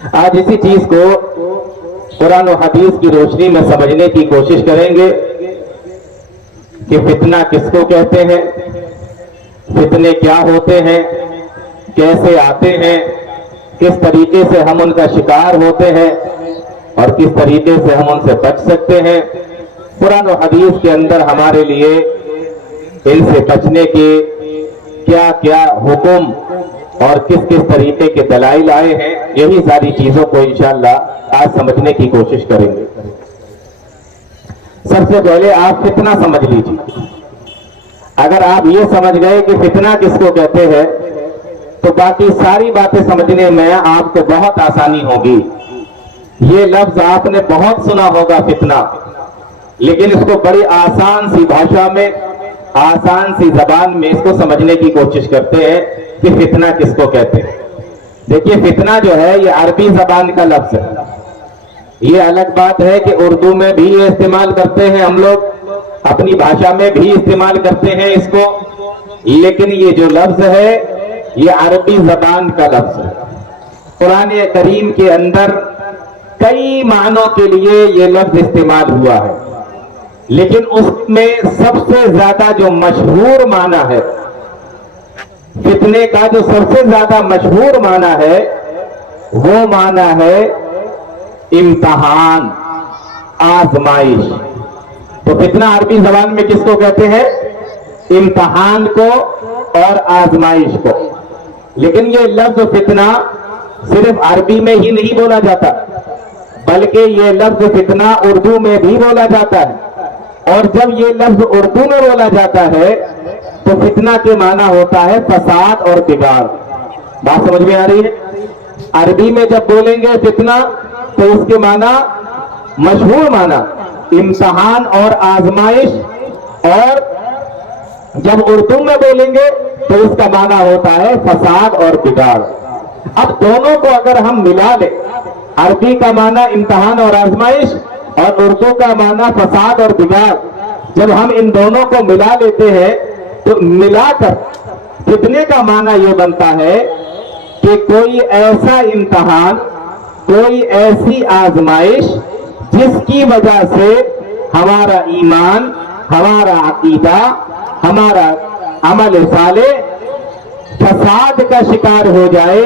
آج اسی چیز کو قرآن و حدیث کی روشنی میں سمجھنے کی کوشش کریں گے کہ فتنہ کس کو کہتے ہیں، فتنے کیا ہوتے ہیں، کیسے آتے ہیں، کس طریقے سے ہم ان کا شکار ہوتے ہیں اور کس طریقے سے ہم ان سے بچ سکتے ہیں۔ قرآن و حدیث کے اندر ہمارے لیے ان سے بچنے کے کیا کیا حکم اور کس کس طریقے کے دلائل آئے ہیں، یہی ساری چیزوں کو انشاءاللہ آج سمجھنے کی کوشش کریں گے۔ سب سے پہلے آپ فتنہ سمجھ لیجیے۔ اگر آپ یہ سمجھ گئے کہ فتنہ کس کو کہتے ہیں تو باقی ساری باتیں سمجھنے میں آپ کو بہت آسانی ہوگی۔ یہ لفظ آپ نے بہت سنا ہوگا فتنہ، لیکن اس کو بڑی آسان سی بھاشا میں، آسان سی زبان میں اس کو سمجھنے کی کوشش کرتے ہیں کہ فتنہ کس کو کہتے ہیں۔ دیکھیے فتنہ جو ہے یہ عربی زبان کا لفظ ہے۔ یہ الگ بات ہے کہ اردو میں بھی یہ استعمال کرتے ہیں، ہم لوگ اپنی بھاشا میں بھی استعمال کرتے ہیں اس کو، لیکن یہ جو لفظ ہے یہ عربی زبان کا لفظ ہے۔ قرآن کریم کے اندر کئی معنوں کے لیے یہ لفظ استعمال ہوا ہے، لیکن اس میں سب سے زیادہ جو مشہور معنی ہے، فتنے کا جو سب سے زیادہ مشہور معنی ہے وہ معنی ہے امتحان، آزمائش۔ تو فتنہ عربی زبان میں کس کو کہتے ہیں؟ امتحان کو اور آزمائش کو۔ لیکن یہ لفظ فتنہ صرف عربی میں ہی نہیں بولا جاتا، بلکہ یہ لفظ فتنہ اردو میں بھی بولا جاتا ہے، اور جب یہ لفظ اردو میں بولا جاتا ہے تو فتنہ کے معنی ہوتا ہے فساد اور بگاڑ۔ بات سمجھ میں آ رہی ہے؟ عربی میں جب بولیں گے فتنہ تو اس کے معنی مشہور معنی امتحان اور آزمائش، اور جب اردو میں بولیں گے تو اس کا معنی ہوتا ہے فساد اور بگاڑ۔ اب دونوں کو اگر ہم ملا لیں، عربی کا معنی امتحان اور آزمائش اور اردو کا معنی فساد اور بگاڑ، جب ہم ان دونوں کو ملا لیتے ہیں تو ملا کر فتنے کا معنی یہ بنتا ہے کہ کوئی ایسا امتحان، کوئی ایسی آزمائش جس کی وجہ سے ہمارا ایمان، ہمارا عقیدہ، ہمارا عمل صالح فساد کا شکار ہو جائے،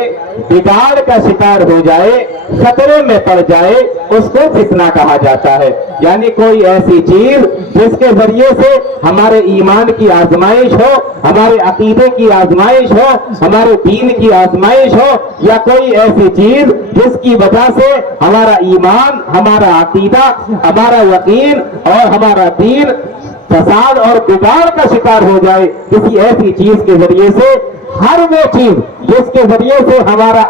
بگاڑ کا شکار ہو جائے، خطرے میں پڑ جائے، اس کو فتنہ کہا جاتا ہے۔ یعنی کوئی ایسی چیز جس کے ذریعے سے ہمارے ایمان کی آزمائش ہو، ہمارے عقیدے کی آزمائش ہو، ہمارے دین کی آزمائش ہو، یا کوئی ایسی چیز جس کی وجہ سے ہمارا ایمان، ہمارا عقیدہ، ہمارا یقین اور ہمارا دین فساد اور بگاڑ کا شکار ہو جائے، کسی ایسی چیز کے ذریعے سے، ہر وہ چیز جس کے ذریعے سے ہمارا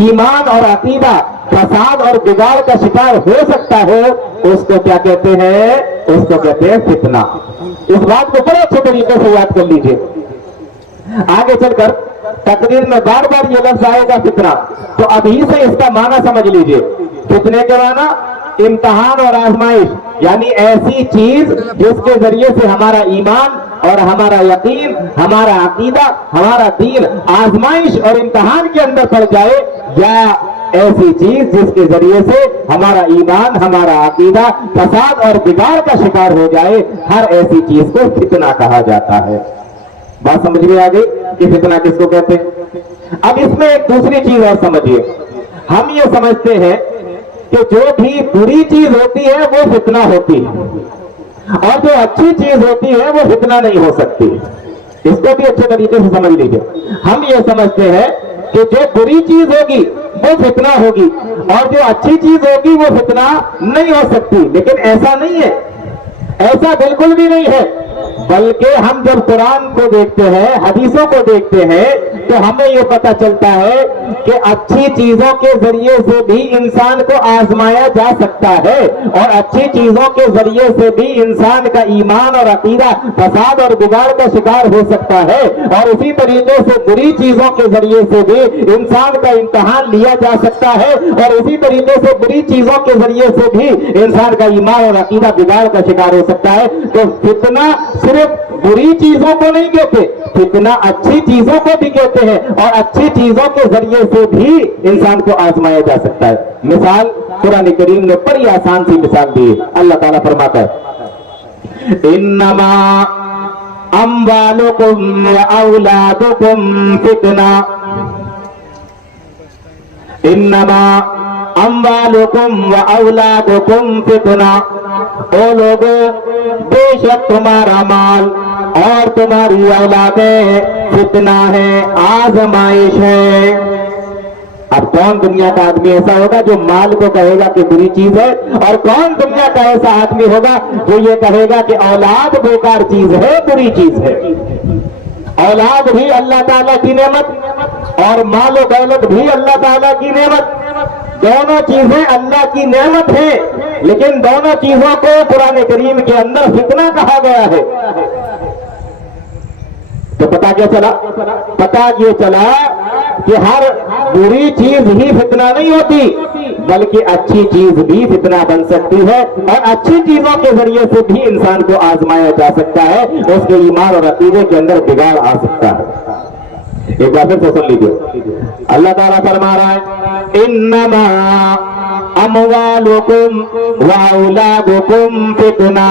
ایمان اور عقیدہ فساد اور بگاڑ کا شکار ہو سکتا ہے، اس کو کیا کہتے ہیں؟ اس کو کہتے ہیں فتنہ۔ اس بات کو بڑے اچھے طریقے سے یاد کر لیجئے۔ آگے چل کر تقریر میں بار بار یہ لفظ آئے گا فتنہ، تو ابھی سے اس کا معنی سمجھ لیجئے۔ فتنے کے معنی امتحان اور آزمائش، یعنی ایسی چیز جس کے ذریعے سے ہمارا ایمان اور ہمارا یقین، ہمارا عقیدہ، ہمارا دین آزمائش اور امتحان کے اندر پڑ جائے، یا ایسی چیز جس کے ذریعے سے ہمارا ایمان، ہمارا عقیدہ فساد اور بگاڑ کا شکار ہو جائے، ہر ایسی چیز کو فتنہ کہا جاتا ہے۔ بات سمجھ میں آ گئی کہ فتنہ کس کو کہتے ہیں؟ اب اس میں ایک دوسری چیز اور سمجھیے۔ ہم یہ سمجھتے ہیں کہ جو بھی بری چیز ہوتی ہے وہ فتنہ ہوتی ہے، اور جو اچھی چیز ہوتی ہے وہ فتنہ نہیں ہو سکتی۔ اس کو بھی اچھے طریقے سے سمجھ لیجیے۔ ہم یہ سمجھتے ہیں کہ جو بری چیز ہوگی وہ فتنہ ہوگی، اور جو اچھی چیز ہوگی وہ فتنہ نہیں ہو سکتی، لیکن ایسا نہیں ہے، ایسا بالکل بھی نہیں ہے۔ بلکہ ہم جب قرآن کو دیکھتے ہیں، حدیثوں کو دیکھتے ہیں، تو ہمیں یہ پتہ چلتا ہے کہ اچھی چیزوں کے ذریعے سے بھی انسان کو آزمایا جا سکتا ہے، اور اچھی چیزوں کے ذریعے سے بھی انسان کا ایمان اور عقیدہ فساد اور بگاڑ کا شکار ہو سکتا ہے، اور اسی طریقے سے بری چیزوں کے ذریعے سے بھی انسان کا امتحان لیا جا سکتا ہے، اور اسی طریقے سے بری چیزوں کے ذریعے سے بھی انسان کا ایمان اور عقیدہ بگاڑ کا شکار ہو سکتا ہے۔ تو فتنہ صرف बुरी चीजों को नहीं कहते, फितना अच्छी चीजों को भी कहते हैं, और अच्छी चीजों के जरिए से भी इंसान को आजमाया जा सकता है। मिसाल कुरान करीम ने बड़ी आसान सी मिसाल दी है। अल्लाह ताला फरमाता है, इन्नमा अम्वालुकुम व औलादुकुम फितना, इन्नमा अम्वालुकुम व औलादुकुम फितना। ओ लोगों, बेशक तुम्हारा माल और तुम्हारी औलादें फितना है, आजमाइश है। अब कौन दुनिया का आदमी ऐसा होगा जो माल को कहेगा कि बुरी चीज है, और कौन दुनिया का ऐसा आदमी होगा जो ये कहेगा कि औलाद बेकार चीज है, बुरी चीज है। औलाद भी अल्लाह ताला की नेमत और माल और दौलत भी अल्लाह ताला की नेमत, दोनों चीजें अल्लाह की नेमत है, लेकिन दोनों चीजों को कुरान करीम के अंदर फितना कहा गया है। तो पता क्या चला? पता ये चला कि हर बुरी चीज ही फितना नहीं होती, बल्कि अच्छी चीज भी फितना बन सकती है, और अच्छी चीजों के जरिए से भी इंसान को आजमाया जा सकता है, उसके ईमान और अकीदे के अंदर बिगाड़ आ सकता है। एक बार फिर से सुन लीजिए, अल्लाह ताला फरमा रहा है, इन्नमा अमवालुकुम व औलादुकुम फितना,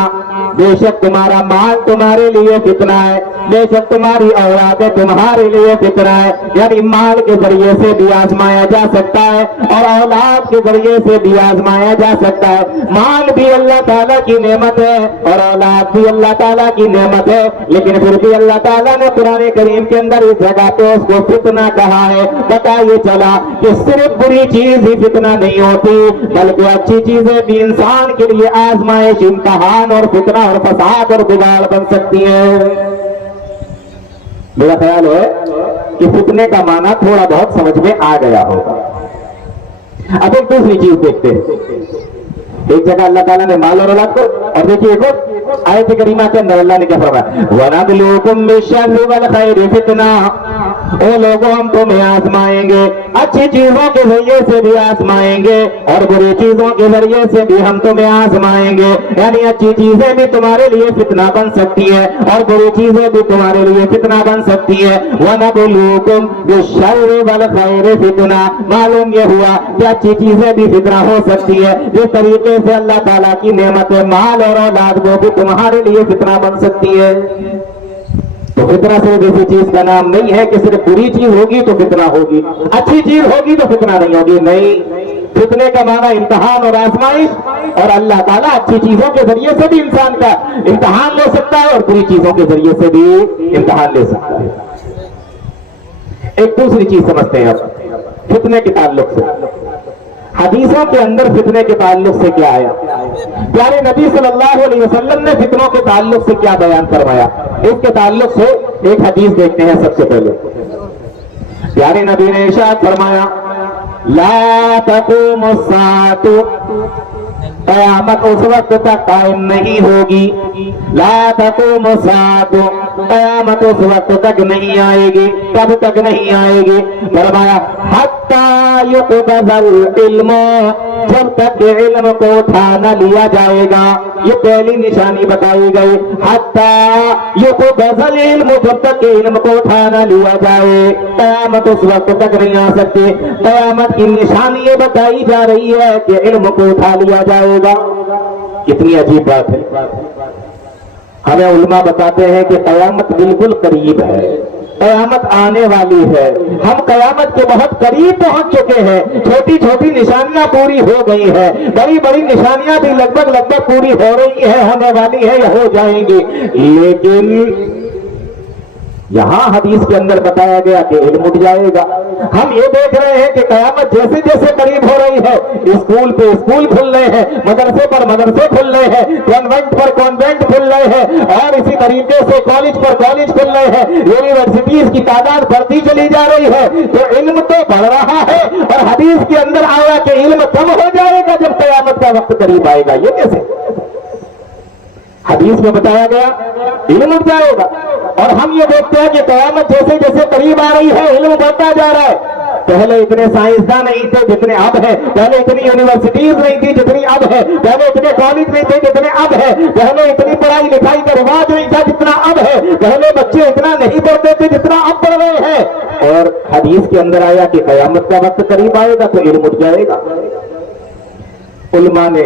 बेशक तुम्हारा माल तुम्हारे लिए फितना है, बेशक तुम्हारी औलादें तुम्हारे लिए फितना है। यानी माल के जरिए से भी आजमाया जा सकता है और औलाद के जरिए से भी आजमाया जा सकता है। माल भी अल्लाह ताला की नेमत है और औलाद भी अल्लाह ताला की नेमत है, लेकिन फिर भी अल्लाह ताला ने कुरान करीम के अंदर इस जगह पे उसको फितना कहा है। पता ये चला कि सिर्फ बुरी चीज ही फितना नहीं होती, बल्कि अच्छी चीजें भी इंसान के लिए आजमाइश, इम्तिहान और फितना और फसाद और बिगाड़ बन सकती है। मेरा ख्याल है कि फितने का माना थोड़ा बहुत समझ में आ गया होगा। अब एक दूसरी चीज देखते हैं। एक जगह अल्लाह ताला ने माल और औलाद को, और देखिए एक और आयत करीमा के अंदर अल्लाह ने क्या फरमाया, वनबलुकुम बिश्शर्रि वल खैरि फितना, ओ लोगों हम तुम्हें आजमाएंगे, अच्छी चीजों के जरिए से भी आजमाएंगे और बुरी चीजों के जरिए से भी हम तुम्हें आजमाएंगे। यानी अच्छी चीजें भी तुम्हारे लिए फितना बन सकती है और बुरी चीजें भी तुम्हारे लिए फितना बन सकती है। वनबलुकुम बिश्शर्रि वल खैरि फितना, मालूम ये हुआ कि अच्छी चीजें भी फितना हो सकती है। जिस तरीके से अल्लाह ताला की नेमत है माल और औलाद, वो भी तुम्हारे लिए फितना बन सकती है। तो फितना सिर्फ किसी चीज का नाम नहीं है कि सिर्फ बुरी चीज होगी तो फितना होगी, अच्छी चीज होगी तो फितना नहीं होगी। नहीं, फितने का माना इम्तिहान और आजमाइश, और अल्लाह ताला अच्छी चीजों के जरिए से भी इंसान का इम्तिहान ले सकता है और बुरी चीजों के जरिए से भी इम्तिहान ले सकता है। एक दूसरी चीज समझते हैं अब फितने के ताल्लुक से। हदीसों के अंदर फितने के ताल्लुक से क्या आया? प्यारे नबी सल्लल्लाहु अलैहि वसल्लम ने फितनों के ताल्लुक से क्या बयान फरमाया, इसके ताल्लुक से एक हदीस देखते हैं। सबसे पहले प्यारे नबी ने इरशाद फरमाया, ला तक़ूमुस्साअतु, क़यामत उस वक्त तक कायम नहीं होगी, ला तक़ूमुस्साअतु, क़यामत उस वक्त तक नहीं आएगी। कब तक नहीं आएगी? फरमाया, हत्ता युक़बज़ल इल्म, जब तक इल्म को उठा न लिया जाएगा। ये पहली निशानी बताई गई, हत्ता युक़बज़ल इल्म, जब तक इल्म को उठा न लिया जाए क़यामत उस वक्त तक नहीं आ सकती। क़यामत की निशानी ये बताई जा रही है कि इल्म को उठा लिया जाएगा। कितनी अजीब बात है। हमें उलमा बताते हैं कि क़यामत बिल्कुल करीब है, क़यामत आने वाली है, हम क़यामत के बहुत करीब पहुंच चुके हैं। छोटी छोटी निशानियां पूरी हो गई है, बड़ी बड़ी निशानियां भी लगभग पूरी हो रही है, होने वाली है या हो जाएंगी। लेकिन यहां हदीस के अंदर बताया गया कि इल्म उठ जाएगा। हम ये देख रहे हैं कि क़यामत जैसे जैसे करीब हो रही है, स्कूल पे स्कूल खुल रहे हैं, मदरसे पर मदरसे खुल रहे हैं, कॉन्वेंट पर कॉन्वेंट खुल रहे हैं, और इसी तरीके से कॉलेज पर कॉलेज खुल रहे हैं, यूनिवर्सिटीज की तादाद बढ़ती चली जा रही है। तो इल्म तो बढ़ रहा है, और हदीस के अंदर आया कि इल्म तब हो जाएगा जब क़यामत का वक्त करीब आएगा। ये कैसे? हदीस में बताया गया इल्म उठ जाएगा, और हम ये देखते हैं कि क़यामत जैसे जैसे करीब आ रही है इल्म बढ़ता जा रहा है। पहले इतने साइंसदान नहीं थे जितने अब है, पहले इतनी यूनिवर्सिटीज नहीं थी जितनी अब है, पहले इतने कॉलेज नहीं थे जितने अब है, पहले इतनी पढ़ाई लिखाई का रिवाज नहीं था जितना अब है, पहले बच्चे इतना नहीं पढ़ते थे जितना अब पढ़ रहे हैं। और हदीस के अंदर आया कि कयामत का वक्त करीब आएगा तो इल्म उठ जाएगा। उलमा ने,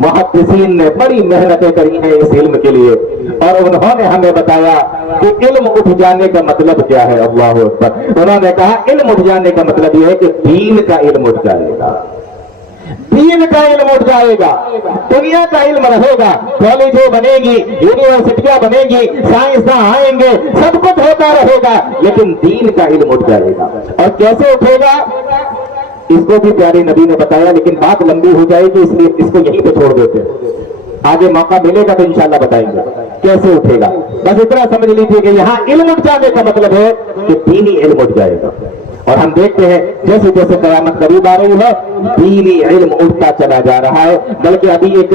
मुहद्दिसीन ने बड़ी मेहनतें करी हैं इस इल्म के लिए, और उन्होंने हमें बताया कि इल्म उठ जाने का मतलब क्या है। अल्लाह अकबर। उन्होंने कहा इल्म उठ जाने का मतलब यह है कि दीन का इल्म उठ जाएगा, दीन का इल्म उठ जाएगा, दुनिया का इल्म रहेगा, कॉलेजें बनेगी, यूनिवर्सिटियां बनेगी, साइंसदान आएंगे, सब कुछ होता रहेगा, लेकिन दीन का इल्म उठ जाएगा। और कैसे उठेगा इसको भी प्यारे नबी ने बताया, लेकिन बात लंबी हो जाएगी इसलिए इसको यहीं पे छोड़ देते हैं। आगे मौका मिलेगा तो इंशाल्लाह बताएंगे कैसे उठेगा। बस इतना समझ लीजिए कि यहाँ इल्म उठ जाने का मतलब है कि दीनी इल्म उठ जाएगा। और हम देखते हैं जैसे जैसे कयामत करीब आ रही है, दीनी इल्म उठता चला जा रहा है। बल्कि अभी एक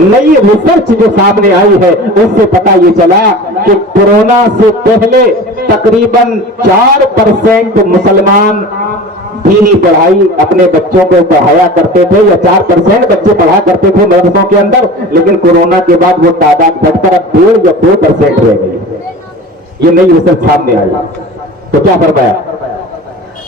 नई रिसर्च जो सामने आई है उससे पता ये चला कि कोरोना से पहले तकरीबन 4% मुसलमान दीनी पढ़ाई अपने बच्चों को पढ़ाया करते थे, या 4% बच्चे पढ़ा करते थे मदरसों के अंदर, लेकिन कोरोना के बाद वो तादाद घटकर अब 1.5 या 2% रह गई। ये नई रिसर्च सामने आई। तो क्या फरमाया,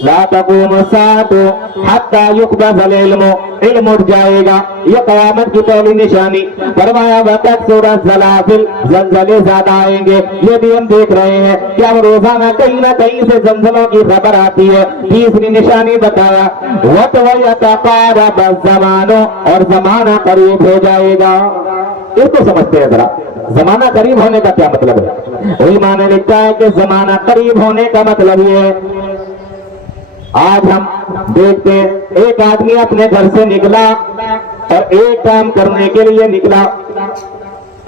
ला तक़ूमु साअतु हत्ता युक़बज़ल इल्मु, इल्म उठ जाएगा, ये कयामत की पहली निशानी। फरमाया वतकसुरु ज़लाज़िल, ज़लज़ले ज्यादा आएंगे। ये भी हम देख रहे हैं कि अब रोजाना कहीं ना कहीं से ज़लज़लों की खबर आती है। तीसरी निशानी बताया वतक़ारबज़ ज़मानु, और जमाना करीब हो जाएगा। इसको समझते हैं जरा, जमाना करीब होने का क्या मतलब है। उलमा ने लिखा है कि जमाना करीब होने का मतलब ये है, आज हम देखते हैं एक आदमी अपने घर से निकला और एक काम करने के लिए निकला,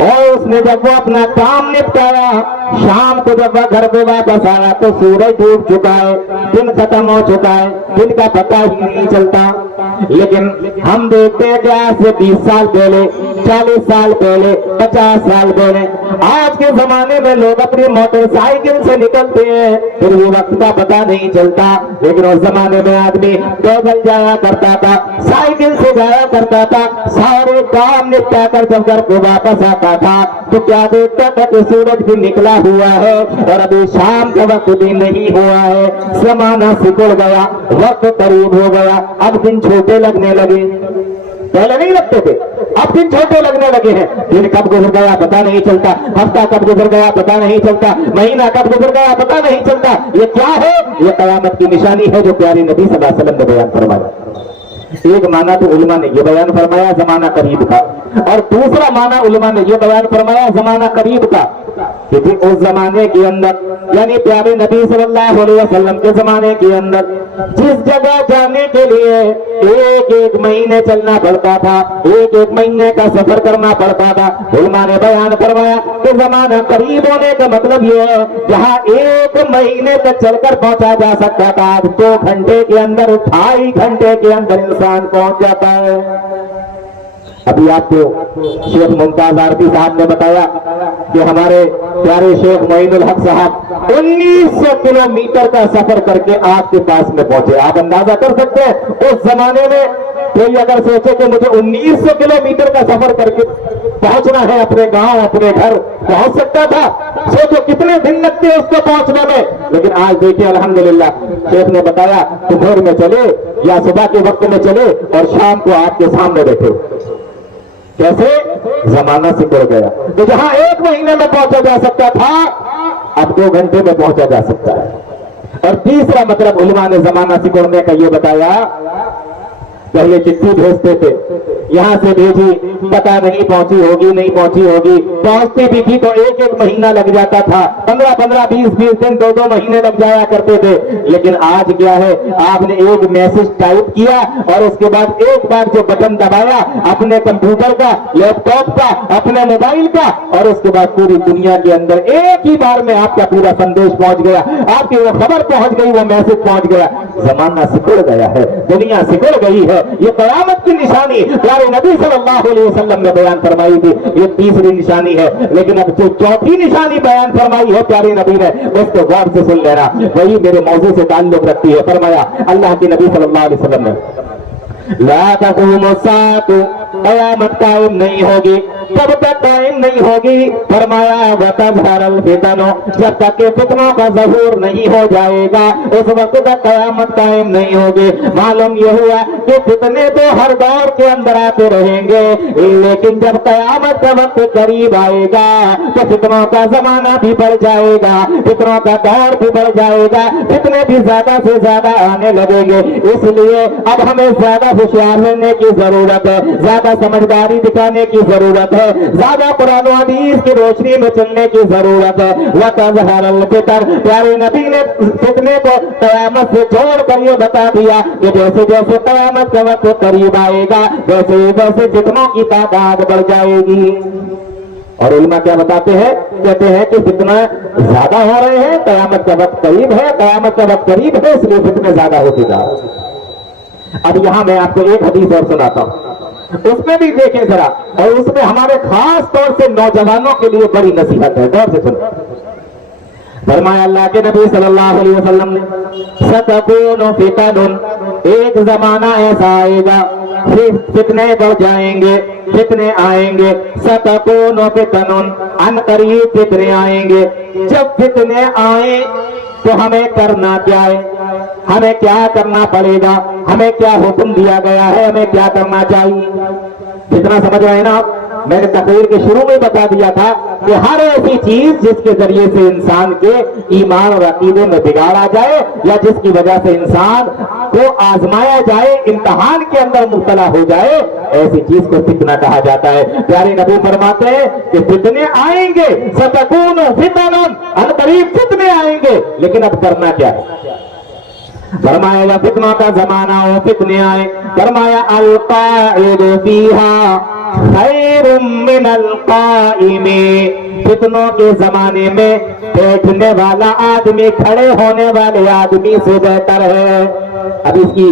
और उसने जब वो अपना काम निपटाया, शाम को जब वह घर पे वापस आया तो सूरज डूब चुका है, दिन खत्म हो चुका है, दिन का पता ही नहीं चलता। लेकिन हम देखते हैं कि आज से 20 साल पहले, 40 साल पहले, 50 साल पहले, आज के जमाने में लोग अपनी मोटरसाइकिल से निकलते हैं, फिर भी वक्त का पता नहीं चलता। लेकिन उस जमाने में आदमी पैदल जाया करता था, साइकिल से जाया करता था, सारे काम निपटा कर जब घर को वापस आता था तो क्या देखता था कि सूरज भी निकला हुआ है और अभी शाम का वक्त भी नहीं हुआ है। जमाना सिकुड़ गया, वक्त करीब हो गया, अब दिन छोटे लगने लगे। पहले नहीं लगते थे, अब दिन छोटे लगने लगे हैं। दिन कब गुजर गया पता नहीं चलता, हफ्ता कब गुजर गया पता नहीं चलता, महीना कब गुजर गया पता नहीं चलता। ये क्या है? ये कयामत की निशानी है जो प्यारे नबी सल्लल्लाहु अलैहि वसल्लम ने बयान फरमाया। एक माना तो उलमा ने ये बयान फरमाया जमाना करीब का, और दूसरा माना उलमा ने ये बयान फरमाया जमाना करीब का, क्योंकि उस जमाने के अंदर यानी प्यारे नबी सल्लल्लाहु अलैहि वसल्लम के जमाने के अंदर जिस जगह जाने के लिए एक एक महीने चलना पड़ता था, एक एक महीने का सफर करना पड़ता था, उलमा ने बयान फरमाया कि जमाना करीब होने का मतलब ये है जहाँ एक महीने तक चलकर पहुंचा जा सकता था, 2 घंटे के अंदर, 2.5 घंटे के अंदर इंसान पहुंच जाता है। अभी आपको शेख मुमताज आरती साहब ने बताया कि हमारे प्यारे शेख मोइनुल हक साहब 1900 किलोमीटर का सफर करके आपके पास में पहुंचे। आप अंदाजा कर सकते हैं उस जमाने में कोई अगर सोचे कि मुझे 1900 किलोमीटर का सफर करके पहुंचना है अपने गांव, अपने घर, पहुंच सकता था? सोचो कितने दिन लगते हैं उसको पहुंचने में। लेकिन आज देखिए अल्हम्दुलिल्लाह, शेख ने बताया दोपहर में चले या सुबह के वक्त में चले और शाम को आपके सामने बैठे। कैसे? जमाना सिकुड़ गया। तो जहां 1 महीने में पहुंचा जा सकता था, अब 2 घंटे में पहुंचा जा सकता है। और तीसरा मतलब उलमा ने जमाना सिकुड़ने का ये बताया, पहले चिट्ठी भेजते थे, यहां से भेजी, पता नहीं पहुंची होगी, नहीं पहुंची होगी, पहुंचती भी थी तो 1-1 महीना लग जाता था, 15-15, 20-20 दिन, 2-2 महीने लग जाया करते थे। लेकिन आज क्या है, आपने एक मैसेज टाइप किया और उसके बाद एक बार जो बटन दबाया अपने कंप्यूटर का, लैपटॉप का, अपने मोबाइल का, और उसके बाद पूरी दुनिया के अंदर एक ही बार में आपका पूरा संदेश पहुंच गया, आपकी वो खबर पहुंच गई, वो मैसेज पहुंच गया। जमाना सिकुड़ गया है, दुनिया सिकुड़ गई है। ये कयामत की निशानी प्यारे नबी सल्लल्लाहु अलैहि वसल्लम ने बयान फरमाई थी, ये तीसरी निशानी है। लेकिन अब जो चौथी निशानी बयान फरमाई है प्यारे नबी ने उसको गौर से सुन लेना, वही मेरे मौजू से ताल्लुक रखती है। फरमाया अल्लाह के नबी सल्लल्लाहु अलैहि वसल्लम ने ला तक़ूमु अस्साअतु, क़यामत कायम नहीं होगी, कब तक कायम नहीं होगी? फरमाया वतज़हरुल फितनु, जब तक के फितनों का ज़हूर नहीं हो जाएगा उस वक्त तक कयामत कायम नहीं होगी। मालूम ये हुआ कि फितने तो हर दौर के अंदर आते रहेंगे, लेकिन जब कयामत का वक्त करीब आएगा तो फितनों का जमाना भी बढ़ जाएगा, फितनों का दौर भी बढ़ जाएगा, फितने भी ज्यादा से ज्यादा आने लगेंगे। इसलिए अब हमें ज्यादा होशियार रहने की जरूरत है, ज्यादा समझदारी दिखाने की जरूरत है, ज्यादा कुरान और हदीस की रोशनी में चलने की जरूरत है। वतज़हरुल फितन, प्यारे नबी ने फितने को कयामत से जोड़ कर ये बता दिया कि जैसे जैसे कयामत का वक्त करीब आएगा वैसे वैसे फितनों की तादाद बढ़ जाएगी। और उलमा क्या बताते हैं? कहते हैं कि फितना ज्यादा हो रहे हैं, कयामत का वक्त करीब है, कयामत का वक्त करीब है, इसलिए फितने ज्यादा होते जा रहे हैं। अब यहां मैं आपको एक हदीस और सुनाता हूं, उसमें भी देखें जरा, और उसमें हमारे खास तौर से नौजवानों के लिए बड़ी नसीहत है, गौर से सुनो। फरमाया अल्लाह के नबी सल्लल्लाहु अलैहि वसल्लम ने सतकूनु फितनुन, एक जमाना ऐसा आएगा फिर फितने बढ़ जाएंगे, फितने आएंगे। सतकूनु फितनुन, अनकरीब फितने आएंगे। जब फितने आए तो हमें करना क्या है, हमें क्या करना पड़ेगा, हमें क्या हुक्म दिया गया है, हमें क्या करना चाहिए? कितना समझ रहे हैं ना आप? मैंने तकरीर के शुरू में बता दिया था कि हर ऐसी चीज जिसके जरिए से इंसान के ईमान और अकीदे में बिगाड़ आ जाए या जिसकी वजह से इंसान को आजमाया जाए, इम्तिहान के अंदर मुब्तला हो जाए, ऐसी चीज को फितना कहा जाता है। प्यारे नबी फरमाते हैं कि फितने आएंगे, सतकूनु फितनुन, अनकरीब फितने आएंगे, लेकिन अब करना क्या है? फरमाया फितनों का जमाना हो, फितने आए। फरमाया अल काइदु फीहा खैरुम मिनल काइमी, फितनों के जमाने में बैठने वाला आदमी खड़े होने वाले आदमी से बेहतर है। अब इसकी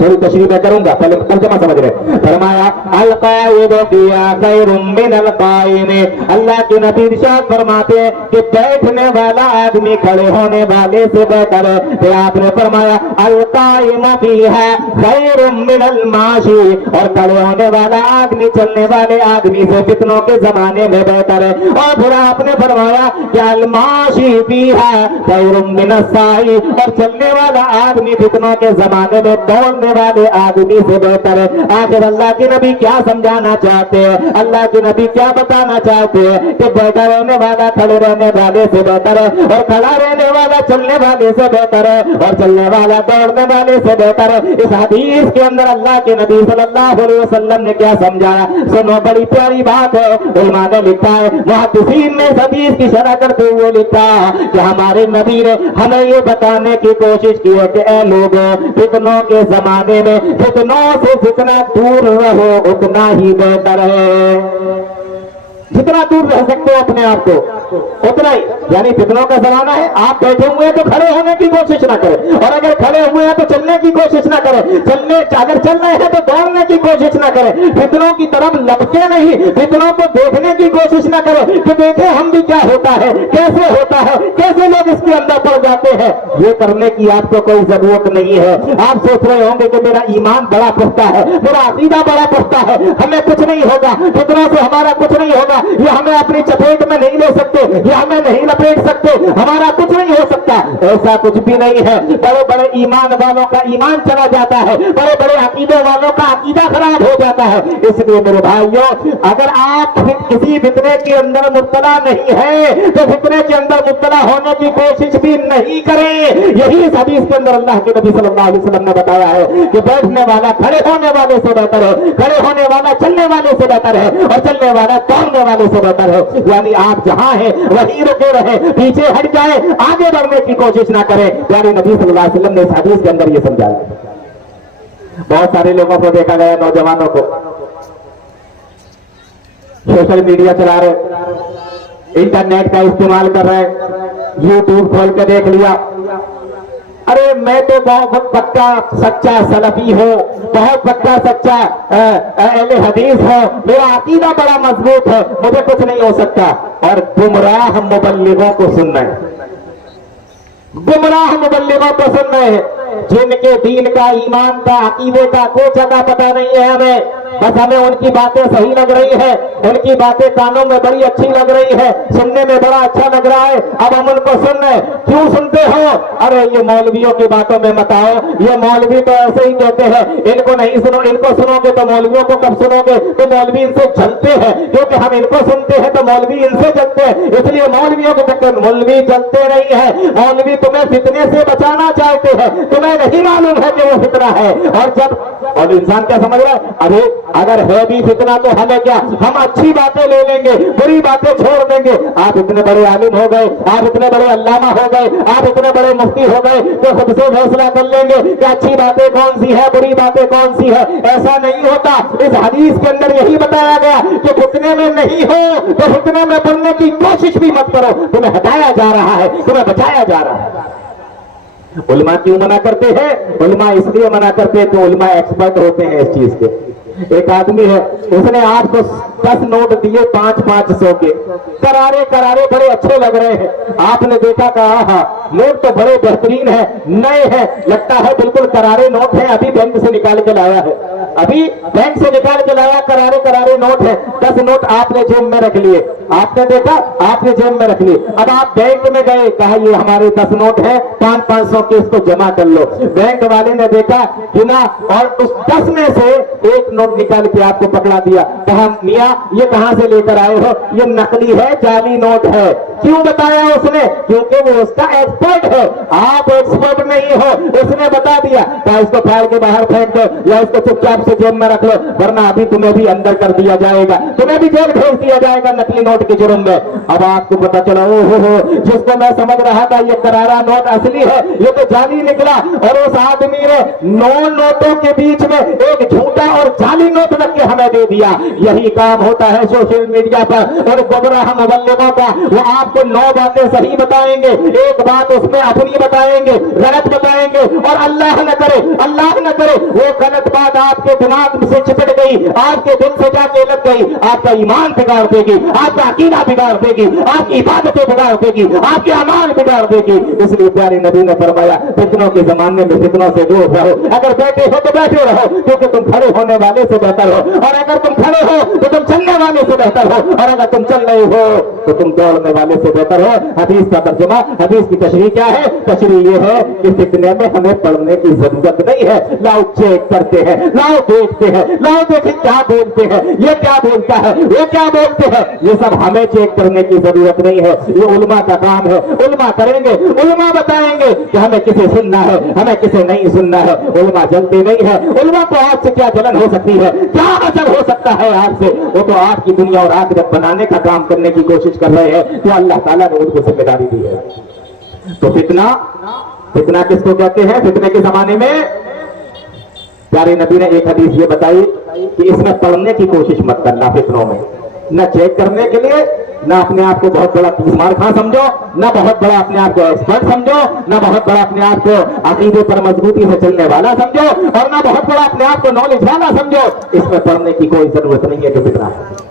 थोड़ी तशरीह मैं करूंगा, पहले तर्जुमा समझ रहे। फरमाया अल काइदु फीहा खैरुम मिनल काइमी, अल्लाह के नबी इरशाद फरमाते हैं कि बैठने वाला आदमी खड़े होने वाले से बेहतर है। तो आपने फरमाया अल काइमु फीहा खैरुम मिनल माशी, और खड़े होने वाला आदमी चलने वाले आदमी से फितनों के जमाने में बेहतर है। और फिर आपने फरमाया कि अल माशी फीहा खैरुम मिनस साई, और चलने वाला आदमी फितनों के जमाने में दौड़ने वाले आदमी से बेहतर है। आखिर अल्लाह के नबी क्या समझाना चाहते हैं, अल्लाह के नबी क्या बताना चाहते हैं कि बैठा रहने वाला खड़े रहने वाले से बेहतर है, और खड़ा रहने वाला चलने वाले से बेहतर है, और चलने वाला दौड़ने वाले से बेहतर है। इस हदीस के अंदर अल्लाह के नबी सल्लल्लाहु अलैहि वसल्लम ने क्या समझाया? सुनो, बड़ी प्यारी बात है। उलमा ने लिखा है, मुहद्दिसीन ने इस हदीस की शरह करते हुए लिखा कि हमारे नबी ने हमें ये बताने की कोशिश की है कि ऐ लोगों, फितनों के जमाने में फितनों से जितना दूर रहो उतना ही बेहतर है। जितना दूर रह सकते हो अपने आप को उतना ही, यानी फितनों का जमाना है, आप बैठे हुए हैं तो खड़े होने की कोशिश ना करें, और अगर खड़े हुए हैं तो चलने की कोशिश ना करें, अगर चल रहे हैं तो दौड़ने की कोशिश ना करें, फितनों की तरफ लपके नहीं, फितनों को देखने की कोशिश ना करें कि देखें हम भी क्या होता है, कैसे होता है, कैसे लोग इसके अंदर पड़ जाते हैं। ये करने की आपको कोई जरूरत नहीं है। आप सोच रहे होंगे कि मेरा ईमान बड़ा पुख्ता है, मेरा अकीदा बड़ा पुख्ता है, हमें कुछ नहीं होगा, फितनों से हमारा कुछ नहीं होगा, ये हमें अपनी चपेट में नहीं ले सकते, ये हमें नहीं लपेट सकते, हमारा कुछ नहीं हो सकता। ऐसा कुछ भी नहीं है। बड़े बड़े ईमान वालों का ईमान चला जाता है, बड़े बड़े अकीदों वालों का अकीदा खराब हो जाता है। इसलिए मेरे भाइयों, अगर आप किसी फितने के अंदर मुब्तला नहीं है तो फितने के अंदर मुब्तला होने की कोशिश भी नहीं करें। यही इस हदीस के अंदर अल्लाह के नबी सल्लल्लाहु अलैहि वसल्लम ने बताया है कि बैठने वाला खड़े होने वाले से बेहतर है, खड़े होने वाला चलने वाले से बेहतर है, और चलने वाला दौड़ने वाले से बेहतर है। यानी आप जहां हैं वहीं रुके रहे, पीछे हट जाए, आगे बढ़ने की कोशिश ना करें। यानी नबी सल्लल्लाहु अलैहि वसल्लम ने इस हदीस के अंदर ये समझाया। बहुत सारे लोगों को देखा गया, नौजवानों को सोशल मीडिया चला रहे, इंटरनेट का इस्तेमाल कर रहे, यूट्यूब खोल के देख लिया, अरे मैं तो बहुत पक्का सच्चा सलफी हूँ, बहुत पक्का सच्चा अहले हदीस हूँ, मेरा अकीदा बड़ा मजबूत है, मुझे कुछ नहीं हो सकता। और गुमराह मुबल्लिगों को सुनना है, गुमराह मुबल्लिगों को सुन रहे हैं जिनके दीन का, ईमान का, अकीदे का कुछ अता पता नहीं है हमें, बस हमें उनकी बातें सही लग रही है, उनकी बातें कानों में बड़ी अच्छी लग रही है, सुनने में बड़ा अच्छा लग रहा है, अब हम उनको सुन रहे हैं। क्यों सुनते हो? अरे ये मौलवियों की बातों में मत आओ, ये मौलवी तो ऐसे ही कहते हैं, इनको नहीं सुनो, इनको सुनोगे तो मौलवियों को कब सुनोगे? तो मौलवी इनसे जलते हैं, क्योंकि हम इनको सुनते हैं तो मौलवी इनसे जलते हैं, इसलिए मौलवियों के चक्कर। मौलवी जलते नहीं है, मौलवी तुम्हें फितने से बचाना चाहते हैं, तुम्हें नहीं मालूम है कि वो फितना है। और इंसान क्या समझ रहा है? अरे अगर है भी फितना तो हमें क्या, हम अच्छी बातें ले लेंगे, बुरी बातें छोड़ देंगे। आप इतने बड़े आलिम हो गए, आप इतने बड़े अल्लामा हो गए, आप इतने बड़े मुफ्ती हो गए, तो खुद से फैसला कर लेंगे कि अच्छी बातें कौन सी है, बुरी बातें कौन सी है। ऐसा नहीं होता। इस हदीस के अंदर यही बताया गया कि फितने में नहीं हो तो फितने में पड़ने की कोशिश भी मत करो, तुम्हें हटाया जा रहा है, तुम्हें बचाया जा रहा है। उलमा क्यों मना करते हैं? उलमा इसलिए मना करते हैं कि उलमा एक्सपर्ट होते हैं इस चीज के। एक आदमी है, उसने आपको 10 नोट दिए 500 के, करारे करारे बड़े अच्छे लग रहे हैं। आपने देखा, कहा हाँ नोट तो बड़े बेहतरीन है, नए हैं, लगता है बिल्कुल करारे नोट है, अभी बैंक से निकाल के लाया है, अभी बैंक से निकाल के लाया, करारे करारे नोट है। 10 नोट आपने जेब में रख लिए, आपने देखा, आपने जेब में रख लिए। अब आप बैंक में गए, कहा ये हमारे 10 नोट है, 500 के, इसको जमा कर लो। बैंक वाले ने देखा, गिना, और उस 10 में से एक नोट निकाल के आपको पकड़ा दिया। कहा मियां ये कहां से लेकर आए हो? ये नकली है, जाली नोट है। क्यों बताया उसने? क्योंकि वो उसका एक्सपर्ट है, आप एक्सपर्ट नहीं हो, उसने बता दिया। कहा इसको फाड़ के बाहर फेंक दो, या इसको चुपचाप से जेब में रख लो, वरना अभी तुम्हें भी अंदर कर दिया जाएगा, तुम्हें भी जेल भेज दिया जाएगा नकली नोट के जुर्म में। अब आपको पता चला, ओहो, जिसको मैं समझ रहा था ये करारा नोट असली है, ये तो जाली निकला। और उस आदमी ने 9 नोटों के बीच में एक झूठा और जाली नोट रख के हमें दे दिया। यही काम होता है सोशल मीडिया पर और गुमराह मुबल्लिगों का। वो आपको 9 बातें सही बताएंगे, एक बात उसमें अपनी बताएंगे, गलत बताएंगे, और अल्लाह न करे वो गलत बात आपके दिमाग से चिपट गई, आपके दिल से जाके लग गई, आपका ईमान बिगाड़ देगी, आपका अकीदा बिगाड़ देगी, आपकी इबादतें बिगाड़ देगी, आपके अमाल बिगाड़ देगी। इसलिए प्यारे नबी ने फरमाया, फितनों के जमाने में फितनों से दूर रहो। अगर बैठे हो तो बैठे रहो, क्योंकि तुम खड़े होने वाले से बेहतर हो, और अगर तुम खड़े हो तो तुम चलने वाले से बेहतर हो, और अगर तुम चल रहे हो तो तुम दौड़ने वाले से बेहतर हो। हदीस का तर्जुमा, हदीस की तशरीह क्या है? तशरीह ये है कि फितने में हमें पढ़ने की जरूरत नहीं है। लाओ चेक करते हैं, लाओ देखते हैं, लाओ देखें क्या बोलते हैं, ये क्या बोलता है, ये क्या बोलते हैं। ये सब हमें चेक करने की जरूरत नहीं है, ये उलमा का काम है। उलमा करेंगे, उलमा बताएंगे कि हमें किसे सुनना है, हमें किसे नहीं सुनना है। उलमा जलते नहीं है। उलमा को आपसे क्या जलन हो सकती है, क्या असर हो सकता है आपसे? वो तो आपकी दुनिया और आखिरत बनाने का काम करने की कोशिश कर रहे हैं, तो अल्लाह ताला ने उनको जिम्मेदारी दी है। तो फितना किसको कहते हैं? फितने के जमाने में प्यारे नबी ने एक हदीस ये बताई कि इसमें पढ़ने की कोशिश मत करना फितनों में, न चेक करने के लिए, न अपने आप को बहुत बड़ा तीसमार खां समझो, न बहुत बड़ा अपने आप को एक्सपर्ट समझो, न बहुत बड़ा अपने आप को अकीदे पर मजबूती से चलने वाला समझो, और न बहुत बड़ा अपने आप को नॉलेज वाला समझो। इसमें पढ़ने की कोई जरूरत नहीं है कि फितना है।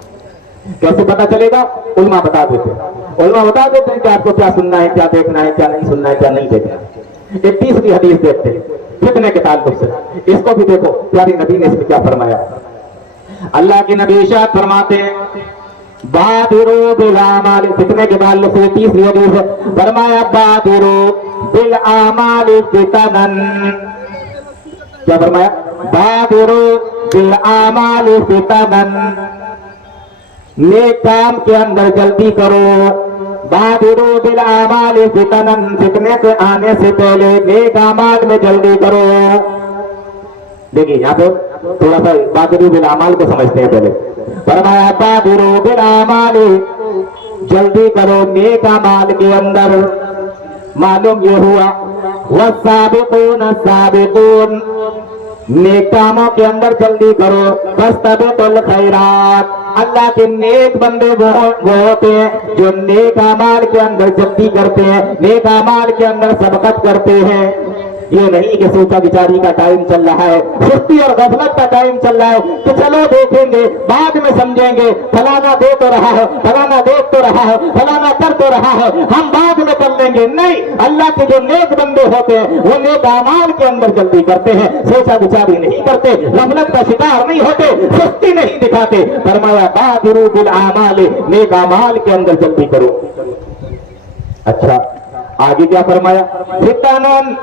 कैसे पता चलेगा? उलमा बता देते हैं। उलमा बता देते हैं कि आपको क्या सुनना है, क्या देखना है, क्या नहीं सुनना है, क्या नहीं देखना है। एक तीसरी हदीस देखते हैं फितने के ताल्लुक से, इसको भी देखो प्यारी नबी ने इसमें क्या फरमाया। अल्लाह के नबी इरशाद फरमाते हैं, बादिरू बिल आमाल, फितने के ताल्लुक से तीसरी हदीस है, फरमाया बादिरू बिल आमाल फितनन। क्या फरमाया? बादिरू बिल आमाल फितनन, नेक काम के अंदर जल्दी करो। बादिरू बिल आमाल फितनन, फितने के आने से पहले नेक अमाल में जल्दी करो। देखिए यहाँ पे थोड़ा सा बादिरू बिल आमाल को समझते हैं पहले। फरमाया बादिरू बिल आमाल, जल्दी करो नेक अमाल के अंदर। मालूम ये हुआ वस्साबिकून अस्साबिकून, नेक कामों के अंदर जल्दी करो, फस्तबिकुल खैरात। अल्लाह के नेक बंदे वो होते हैं जो नेक अमाल के अंदर जल्दी करते हैं, नेक अमाल के अंदर सबकत करते हैं। ये नहीं कि सोचा विचारी का टाइम चल रहा है, सुस्ती और गफलत का टाइम चल रहा है कि चलो देखेंगे, बाद में समझेंगे, फलाना दे तो रहा है, फलाना देख तो रहा है, फलाना कर तो रहा है, हम बाद में कर लेंगे। नहीं, अल्लाह के जो नेक बंदे होते हैं वो नेक अमाल के अंदर जल्दी करते हैं, सोचा विचारी नहीं करते, गफलत का शिकार नहीं होते, सुस्ती नहीं दिखाते। फरमाया बादिरू बिल आमाल, नेक अमाल के अंदर जल्दी करो। अच्छा, आगे क्या फरमाया? फितनन,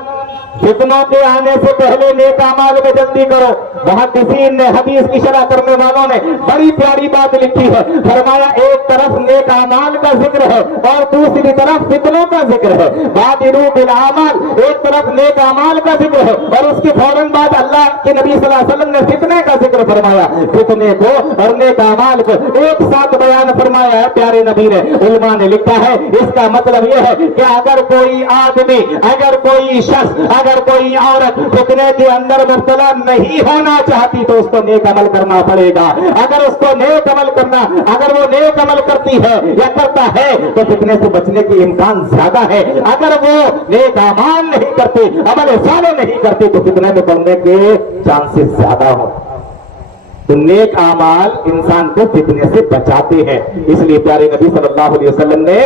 फितनों के आने से पहले नेक अमाल में जल्दी करो। मुहद्दिसीन ने, हदीस की शरह करने वालों ने बड़ी प्यारी बात लिखी है। फरमाया एक तरफ नेक अमाल का जिक्र है और दूसरी तरफ फितनों का जिक्र है। बादिरू बिल आमाल, एक तरफ नेक अमाल का जिक्र है और उसके फौरन बाद अल्लाह के नबी सल्लल्लाहु अलैहि वसल्लम ने फितने का जिक्र फरमाया। फितने को और नेक अमाल को एक साथ बयान फरमाया है प्यारे नबी ने। उलमा ने लिखा है इसका मतलब यह है कि अगर कोई आदमी, अगर कोई शख्स, अगर कोई औरत फितने के अंदर मुब्तला नहीं होना चाहती तो उसको नेक अमल करना पड़ेगा। अगर उसको नेक अमल करना, अगर वो नेक अमल करती है या करता है तो फितने से बचने की इम्कान ज्यादा है। अगर वो नेक अमाल नहीं करती, अमल साले नहीं करती तो फितने में पड़ने के चांसेस ज्यादा हो। तो नेक आमाल इंसान को फितने से बचाते हैं। इसलिए प्यारे नबी सल्लल्लाहु अलैहि वसल्लम ने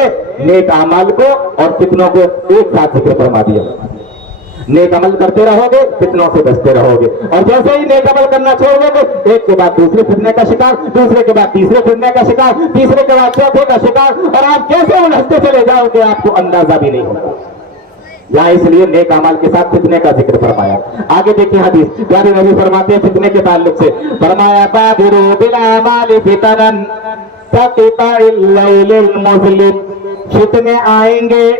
नेक आमाल को और फितनों को एक साथ जिक्र फरमा दिया। नेक अमल करते रहोगे, फितनों से बचते रहोगे, और जैसे ही नेक अमल करना छोड़ दोगे, एक के बाद दूसरे फितने का शिकार, दूसरे के बाद तीसरे फितने का शिकार, तीसरे के बाद चौथे का शिकार, और आप कैसे उलझते चले जाओगे आपको अंदाजा भी नहीं होगा। यहाँ इसलिए नेक अमाल के साथ फितने का जिक्र फरमाया। आगे देखिए हदीस, प्यारे नबी फरमाते हैं फितने के ताल्लुक से, फरमाया बादिरू बिल आमाल फितनन कक़िताइल लैलिल मुज़लिम। फितने आएंगे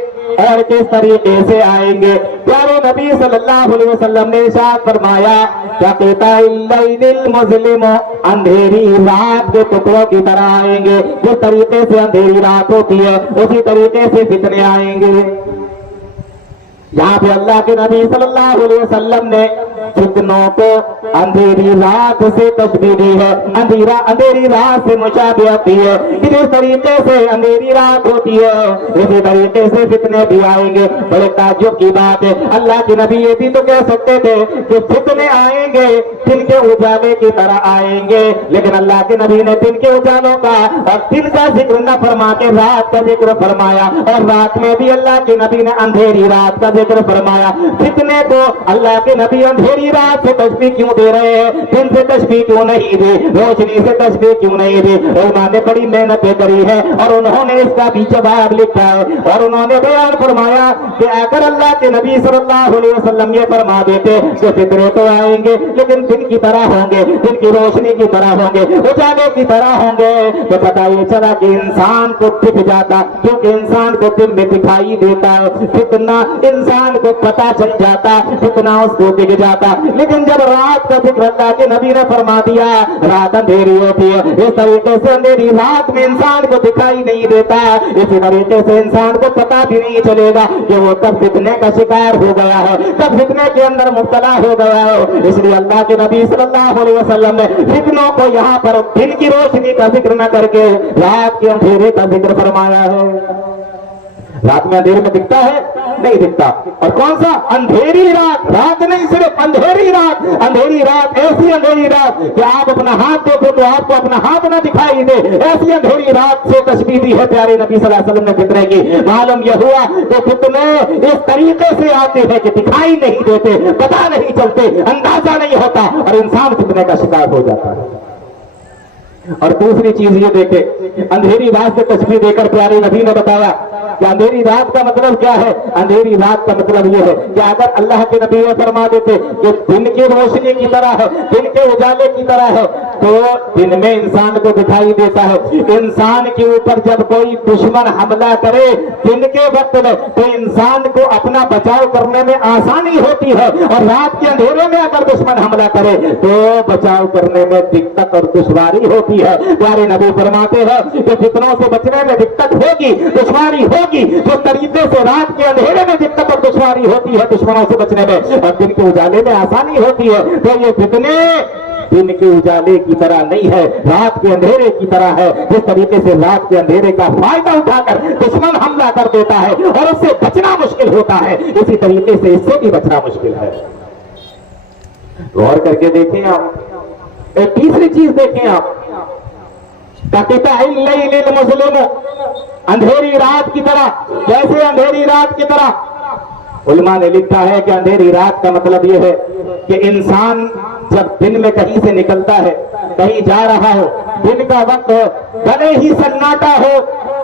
और किस तरीके से आएंगे? प्यारे नबी सल्लल्लाहु अलैहि वसल्लम ने इरशाद फरमाया कक़िताइल लैलिल मुज़लिम, अंधेरी रात के टुकड़ों की तरह आएंगे। जिस तरीके से अंधेरी रात होती है उसी तरीके से फितने आएंगे। यहाँ पे अल्लाह के नबी सल्लल्लाहु अलैहि वसल्लम ने फितनों को अंधेरी रात से तशबीह दी है, अंधेरी रात से मुशाबिहत दी है। इस तरीके से अंधेरी रात होती है, इसी तरीके से फितने भी आएंगे। बड़े ताज्जुब की बात है, अल्लाह के नबी ये भी तो कह सकते थे कि फितने आएंगे दिन के उजाले की तरह आएंगे, लेकिन अल्लाह के नबी ने दिन के उजालों का और दिन का जिक्र न फरमा के रात का जिक्र फरमाया, और रात में भी अल्लाह के नबी ने अंधेरी रात का जिक्र फरमाया। फितने को अल्लाह के नबी अंधेरी रात से तशबीह क्यों दे रहे हैं, दिन से तशबीह क्यों नहीं दी, रोशनी से तशबीह क्यों नहीं दी? उलमा ने बड़ी मेहनतें करी है और उन्होंने इसका भी जवाब लिखा है, और उन्होंने बयान फरमाया कि अगर अल्लाह के नबी सल्लल्लाहु अलैहि वसल्लम ये फरमा देते कि फितने तो आएंगे लेकिन दिन की तरह होंगे, दिन की रोशनी की तरह होंगे, उजाले की तरह होंगे, तो पता ये चला कि इंसान को दिख जाता, क्योंकि इंसान को दिन में दिखाई देता है फितना, इंसान को पता चल जाता, फितना उसको दिख जाता। लेकिन जब रात का जिक्र अल्लाह के नबी ने फरमा दिया, रात अंधेरी होती है, इस तरीके से अंधेरी रात में इंसान को दिखाई नहीं देता, इसी तरीके से इंसान को पता भी नहीं चलेगा कि वो कब फितने का शिकार हो गया है, कब फितने के अंदर मुब्तला हो गया है। इसलिए अल्लाह के नबी सल्लल्लाहु अलैहि वसल्लम ने फितनों को यहाँ पर दिन की रोशनी का जिक्र न करके रात के अंधेरे का जिक्र फरमाया है। रात में अंधेरे में दिखता है? नहीं दिखता। और कौन सा? अंधेरी रात, रात नहीं सिर्फ अंधेरी रात। अंधेरी रात, ऐसी अंधेरी रात कि आप अपना हाथ देखो तो आपको अपना हाथ ना दिखाई दे, ऐसी अंधेरी रात से तशबीह दी है प्यारे नबी सल्लल्लाहु अलैहि वसल्लम ने फितने की। मालूम यह हुआ तो फितने इस तरीके से आते हैं कि दिखाई नहीं देते, पता नहीं चलते, अंदाजा नहीं होता और इंसान फितने का शिकार हो जाता है। और दूसरी चीज ये देखे, अंधेरी रात से तशबीह देकर प्यारे नबी ने बताया कि अंधेरी रात का मतलब क्या है। अंधेरी रात का मतलब ये है कि अगर अल्लाह के नबी ने फरमा देते कि दिन की रोशनी की तरह है, दिन के उजाले की तरह है, تو दिन में इंसान को दिखाई देता है। इंसान के ऊपर जब कोई दुश्मन हमला करे दिन के वक्त में, तो इंसान को अपना बचाव करने में आसानी होती है, और रात के अंधेरे में अगर दुश्मन हमला करे तो बचाव करने में दिक्कत और दुश्वारी होती है। प्यारे नबी फरमाते हैं कि फितनों से बचने में दिक्कत होगी, दुश्वारी होगी। जिस तरीके से रात के अंधेरे में दिक्कत और दुश्वारी होती है दुश्मनों से बचने में, और दिन के उजाले में आसानी होती है, तो ये फितने दिन के उजाले की तरह नहीं है, रात के अंधेरे की तरह है। जिस तरीके से रात के अंधेरे का फायदा उठाकर दुश्मन हमला कर देता है और उससे बचना मुश्किल होता है, इसी तरीके से इससे भी बचना मुश्किल है। गौर करके देखें आप, एक तीसरी चीज देखें आप, मुस्लिम, अंधेरी रात की तरह। कैसे अंधेरी रात की तरह? उलमा ने लिखा है कि अंधेरी रात का मतलब यह है कि इंसान जब दिन में कहीं से निकलता है, कहीं जा रहा हो, दिन का वक्त हो, भले ही सन्नाटा हो,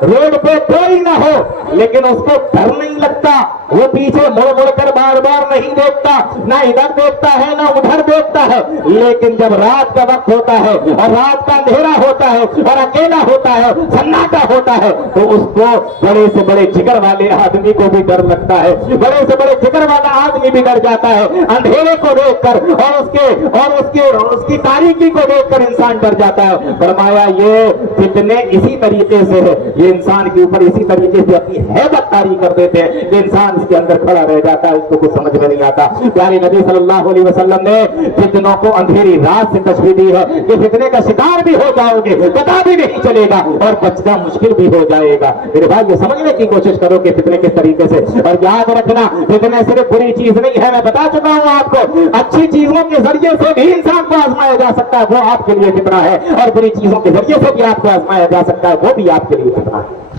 रोड पे कोई ना हो, लेकिन उसको डर नहीं लगता, वो पीछे मुड़ मुड़ कर बार बार नहीं देखता, ना इधर देखता है ना उधर देखता है। लेकिन जब रात का वक्त होता है और रात का अंधेरा होता है और अकेला होता है, सन्नाटा होता है, तो उसको बड़े से बड़े जिगर वाले आदमी को भी डर लगता है, बड़े से बड़े जिगर वाला आदमी भी डर जाता है अंधेरे को देखकर, और उसकी तारीकी को देखकर इंसान डर जाता है। फरमाया ये फितने इसी तरीके से है, ये इंसान के ऊपर इसी तरीके से अपनी हैबत तारी कर देते हैं कि इंसान इसके अंदर खड़ा रह जाता है, उसको कुछ समझ में नहीं आता। प्यारे नबी सल्लल्लाहु अलैहि वसल्लम ने फितनों को अंधेरी रात से तशबीह दी है कि फितने का शिकार भी हो जाओगे, पता भी नहीं चलेगा और बचना मुश्किल भी हो जाएगा। मेरे भाई ये समझने की कोशिश करो कि फितने किस तरीके से, और याद रखना फितने सिर्फ बुरी चीज नहीं है, मैं बता चुका हूं आपको, अच्छी चीजों के जरिए से भी इंसान को आजमाया जा सकता है, वो आपके लिए फितना है, और बुरी चीजों के जरिए से भी आपको आजमाया जा सकता है, वो भी आपके लिए फितना है।